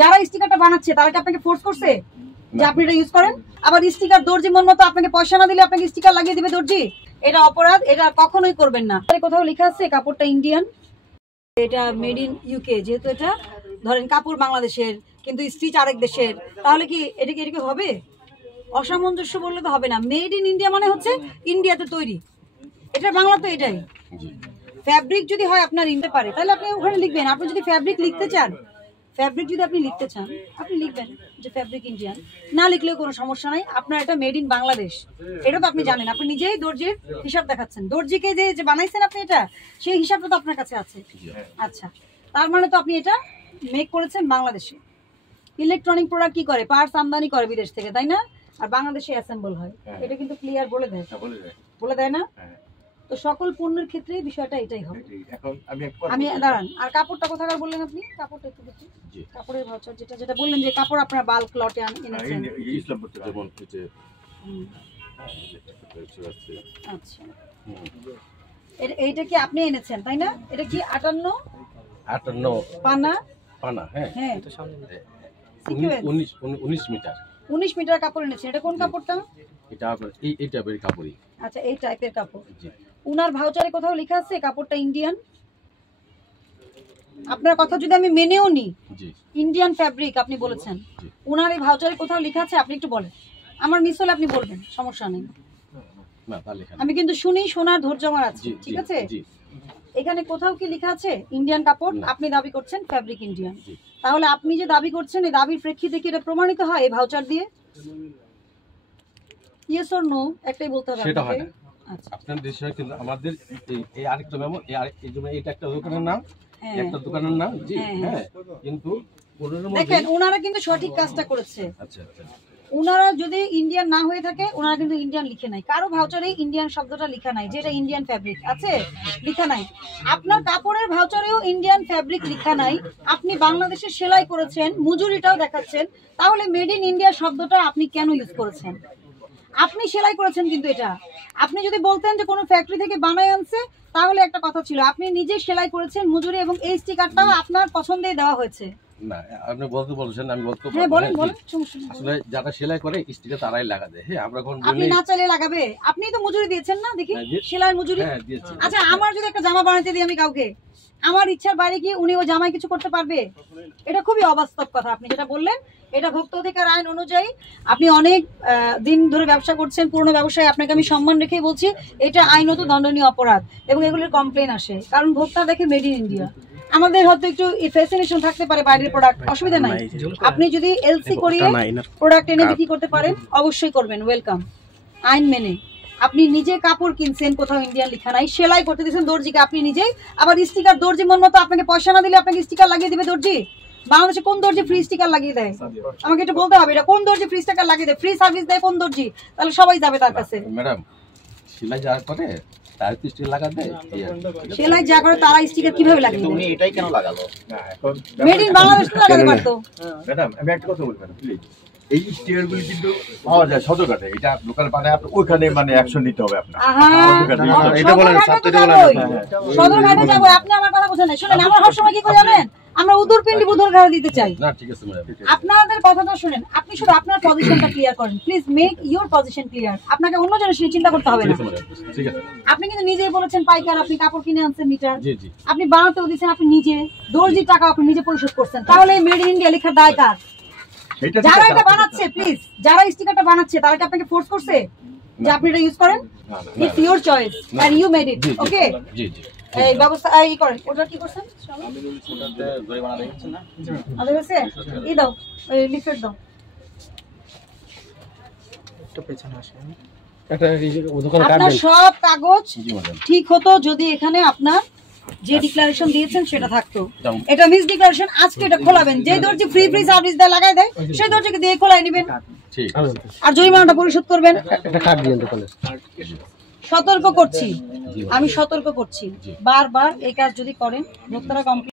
যারা স্টিকারটা বানাচ্ছে তারা কি আপনাকে ফোর্স করছে যে আপনি এটা ইউজ করেন? আবার স্টিকার দর্জি মন মতো আপনাকে পয়সা না দিলে আপনাকে স্টিকার লাগিয়ে দিবে দর্জি, এটা অপরাধ, এটা কখনোই করবেন না। কোথাও লেখা আছে কাপড়টা ইন্ডিয়ান, এটা মেড ইন ইউকে, যেহেতু এটা ধরেন কাপড় বাংলাদেশের কিন্তু স্টিচ আরেক দেশের, তাহলে কি এটাকে হবে? অসামঞ্জস্য বললে তো হবে না। মেড ইন ইন্ডিয়া মানে হচ্ছে ইন্ডিয়াতে তৈরি, এটা বাংলা তো এটাই। ফ্যাব্রিক যদি হয় আপনার ইন্ডিয়া পারে তাহলে আপনি ওখানে লিখবেন। আপনি যদি ফ্যাব্রিক লিখতে চান, ফ্যাব্রিক যদি আপনি লিখতে চান আপনি লিখবেন যে ফ্যাব্রিক ইন্ডিয়ান, না লিখলেও কোনো সমস্যা নাই। আপনার এটা মেড ইন বাংলাদেশ, এটা তো আপনি জানেন। আপনি নিজেই দর্জির হিসাব দেখাচ্ছেন, দর্জিকে যে বানাইছেন আপনি এটা, সেই হিসাবটা তো আপনার কাছে আছে। আচ্ছা, তার মানে তো আপনি এটা মেক করেছেন বাংলাদেশে। ইলেকট্রনিক প্রোডাক্ট কি করে, পার্টস আমদানি করে বিদেশ থেকে, তাই না? আর বাংলাদেশে অ্যাসেম্বল হয়, এটা কিন্তু ক্লিয়ার বলে দেয়, বলে দেয় না? তো সকল পণ্যের ক্ষেত্রে বিষয়টা এটাই হবে। আমি দাঁড়ান, আর কাপড়টা কোথাকার বললেন আপনি? কাপড়টা একটু দেখুন, কাপড়ের ভাউচার যেটা বললেন যে কাপড় আপনার বাল্ক লটে এনেছেন। আচ্ছা, এইটা কি আপনি এনেছেন তাই না? এটা কি 58 পানা পানা? হ্যাঁ, 19 মিটার কাপড় এনেছেন। এটা কোন কাপড়টা? এটা এই টাইপের কাপড়ই। আচ্ছা, এই টাইপের কাপড়। উনার ভাউচারে কোথাও লেখা আছে কাপড়টা ইন্ডিয়ান? আপনার কথা যদি আমি মেনেও নি, ইন্ডিয়ান ফ্যাব্রিক আপনি বলেছেন, উনার এই ভাউচারে কোথাও লেখা আছে? আপনি একটু বলেন, আমার মিস হলে আপনি বলবেন, সমস্যা নেই। আমি কিন্তু শুনি, শোনার ধৈর্য আমার আছে, ঠিক আছে? এখানে কোথাও কি লেখা আছে ইন্ডিয়ান কাপড়? আপনি দাবি করছেন ফ্যাব্রিক ইন্ডিয়ান, তাহলে আপনি যে দাবি করছেন এই দাবির প্রেক্ষিতে কি এটা প্রমাণিত হয় এই ভাউচার দিয়ে? ইয়েস অর নো একটাই বলতে হবে। সেটা হয় না। আচ্ছা, আপনার দেশে কিন্তু আমাদের এই আরেকটা মেমো, এই জন্য এটা একটা দোকানের নাম, একটা দোকানের নাম, জি হ্যাঁ, কিন্তু দেখেন ওনারা কিন্তু সঠিক কাজটা করেছে। আচ্ছা আচ্ছা, ওনারা যদি ইন্ডিয়ান না হয়ে থাকে, ওনারা কিন্তু ইন্ডিয়ান লিখে নাই, কারো ভাউচারে ইন্ডিয়ান শব্দটা লেখা নাই, যেটা ইন্ডিয়ান ফ্যাব্রিক আছে লেখা নাই। আপনার কাপড়ের ভাউচারেও ইন্ডিয়ান ফ্যাব্রিক লেখা নাই, আপনি বাংলাদেশে সেলাই করেছেন, মজুরিটাও দেখাচ্ছেন, তাহলে মেড ইন ইন্ডিয়া শব্দটা আপনি কেন ইউজ করেছেন? আপনি সেলাই করেছেন, কিন্তু এটা আপনি যদি বলতেন যে কোনো ফ্যাক্টরি থেকে বানায় আনছে তাহলে একটা কথা ছিল। আপনি নিজে সেলাই করেছেন, মজুরি এবং এই স্টিকারটাও আপনার পছন্দেই দেওয়া হয়েছে। না, আপনি বলতে বলছেন, আমি বলতে হ্যাঁ বলেন বলেন, সমস্যা নেই। আসলে যারা সেলাই করে স্টিকার তারাই লাগা দেয়। হ্যাঁ, আমরা কোন আপনি না চাইলে লাগাবে? আপনিই তো মজুরি দিয়েছেন না, দেখি সেলাইয়ের মজুরি। হ্যাঁ দিয়েছি। আচ্ছা, আমার যদি একটা জামা বানাতে দিই আমি কাউকে, আমার ইচ্ছার বাইরে কি উনি ওই জামায় কিছু করতে পারবে? এটা খুবই অবাস্তব কথা আপনি যেটা বললেন। এটা ভোক্তা অধিকার আইন অনুযায়ী আপনি অনেক দিন ধরে ব্যবসা করছেন, পুরনো ব্যবসায়, আপনাকে আমি সম্মান রেখেই বলছি, এটা আইনত দণ্ডনীয় অপরাধ এবং এগুলোর কমপ্লেন আসে, কারণ ভোক্তা দেখে মেড ইন ইন্ডিয়া। আমাদের হয়তো একটু ফ্যাসিনেশন থাকতে পারে বাইরের প্রোডাক্ট, অসুবিধা নাই। আপনি যদি এলসি করিয়ে প্রোডাক্ট এনে বিক্রি করতে পারেন অবশ্যই করবেন, ওয়েলকাম, আইন মেনে। আপনি নিজে কাপড় কিনছেন, কোথাও ইন্ডিয়ান লেখা নাই, সেলাই করতে দিয়েছেন দর্জিকে আপনি নিজেই, আবার স্টিকার দর্জি মন মতো আপনাকে পয়সা না দিলে আপনাকে স্টিকার লাগিয়ে দিবে দর্জি। বাংলাদেশে কোন দর্জি ফ্রি স্টিকার লাগিয়ে দেয়? আমাকে এটা বলতে হবে, এটা কোন দর্জি ফ্রি স্টিকার লাগিয়ে দেয়, ফ্রি সার্ভিস দেয় কোন দর্জি? তাহলে সবাই যাবে তার কাছে। ম্যাডাম, সেলাই যা করে তার স্টিকার লাগা দেয়, সেলাই যা করে তারা স্টিকার কিভাবে লাগিয়ে দেয়? উনি এটাই কেন লাগালো? মেড ইন বাংলাদেশ তো লাগাতে পারতো। ম্যাডাম, আমি একটা কথা বলবো প্লিজ। এই স্টিকারগুলি কিন্তু পাওয়া যায় সদরঘাটে, এটা লোকাল বানায়, আপনি ওইখানে মানে অ্যাকশন নিতে হবে আপনার। এটা বলেন, সদরঘাটে যাবো, আপনি আমার কথা বোঝেন না। শুনেন, আমার হওয়ার সময় কি করে জানেন, আমরা উদরপিন্ডি বুধরঘাটে দিতে চাই। না ঠিক আছে ম্যাডাম, আপনাদের কথাটা শুনেন, আপনি শুধু আপনার পজিশনটা ক্লিয়ার করেন, please make your position clear. আপনাকে অন্য জনের নিয়ে চিন্তা করতে হবে না। ঠিক আছে। আপনি কিন্তু নিজেই বলেছেন পাইকার, আপনি কাপড় কিনে আনছেন মিটার, আপনি বানাতেও দিচ্ছেন, আপনি নিজে দর্জি টাকা আপনি নিজে পরিশোধ করছেন, তাহলে মেড ইন ইন্ডিয়া লেখার দায় কার? যারা এটা বানাচ্ছে, প্লিজ, যারা স্টিকারটা বানাচ্ছে তারা কি আপনাকে ফোর্স করছে যে আপনি এটা ইউজ করেন? It's your choice and you made it, okay? জি জি, এই ব্যবস্থা এই করেন। ওটা কি করছেন? জরিমানা দিচ্ছেন না? আরে হচ্ছে এই দাও, এই লিফলেট দাও। একটু পেছনে আসেন। আপনার সব কাগজ ঠিক হতো যদি এখানে আপনার যে ডিক্লারেশন দিয়েছেন সেটা থাকতো। এটা মিস ডিক্লারেশন, আজকে এটা খোলাবেন। যে দর্জি ফ্রি সার্ভিস দেয় লাগাই দেয়, সেই দর্জিকে দিয়ে খোলাই নেবেন আর জরিমানাটা পরিশোধ করবেন। সতর্ক করছি, আমি সতর্ক করছি, বারবার এই কাজ যদি করেন ভোক্তারা কমপ্লেন